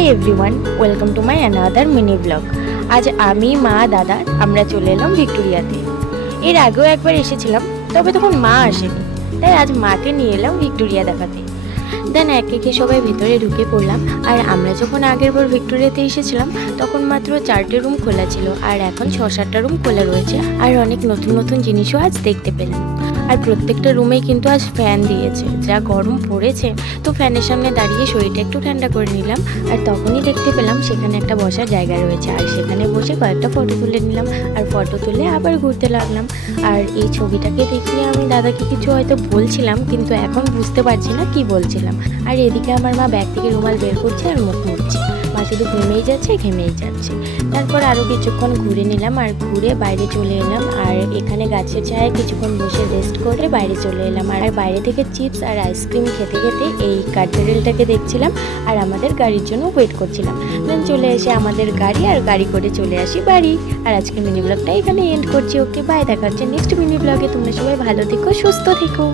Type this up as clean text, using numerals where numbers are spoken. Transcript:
Hi everyone, welcome to my another mini blog. আজ আমি, মা, দাদা আমরা চলে এলাম ভিক্টোরিয়াতে। এর আগেও একবার এসেছিলাম, তবে তখন মা আসেনি, তাই আজ মাকে নিয়ে এলাম ভিক্টোরিয়া দেখাতে। দেন একে একে সবাই ভেতরে ঢুকে পড়লাম। আর আমরা যখন আগের বার ভিক্টোরিয়াতে এসেছিলাম তখন মাত্র 4টে রুম খোলা ছিল, আর এখন 6-7টা রুম খোলা রয়েছে। আর অনেক নতুন নতুন জিনিসও আজ দেখতে পেলাম। আর প্রত্যেকটা রুমেই কিন্তু আজ ফ্যান দিয়েছে। যা গরম পড়েছে, তো ফ্যানের সামনে দাঁড়িয়ে শরীরটা একটু ঠান্ডা করে নিলাম। আর তখনই দেখতে পেলাম সেখানে একটা বসার জায়গা রয়েছে, আর সেখানে বসে কয়েকটা ফটো তুলে নিলাম। আর ফটো তুলে আবার ঘুরতে লাগলাম। আর এই ছবিটাকে দেখিয়ে আমি দাদাকে কিছু হয়তো বলছিলাম, কিন্তু এখন বুঝতে পারছি না কি বলছিলাম। আর এদিকে আমার মা ব্যাগ থেকে রুমাল বের করছে আর মুখ মুছছে। মা শুধু ঘেমেই যাচ্ছে। তারপর আরও কিছুক্ষণ ঘুরে নিলাম, আর ঘুরে বাইরে চলে এলাম। আর এখানে গাছের ছায়ায় কিছুক্ষণ বসে রেস্ট করে বাইরে চলে এলাম। আর বাইরে থেকে চিপস আর আইসক্রিম খেতে খেতে এই কাঠবেড়েলটাকে দেখছিলাম, আর আমাদের গাড়ির জন্য ওয়েট করছিলাম। দেন চলে এসে আমাদের গাড়ি, আর গাড়ি করে চলে আসি বাড়ি। আর আজকে মিনি ব্লগটা এখানে এন্ড করছি। ওকে বাই, দেখা হচ্ছে নেক্সট মিনি ব্লগে। তোমরা সবাই ভালো থেকো, সুস্থ থেকো।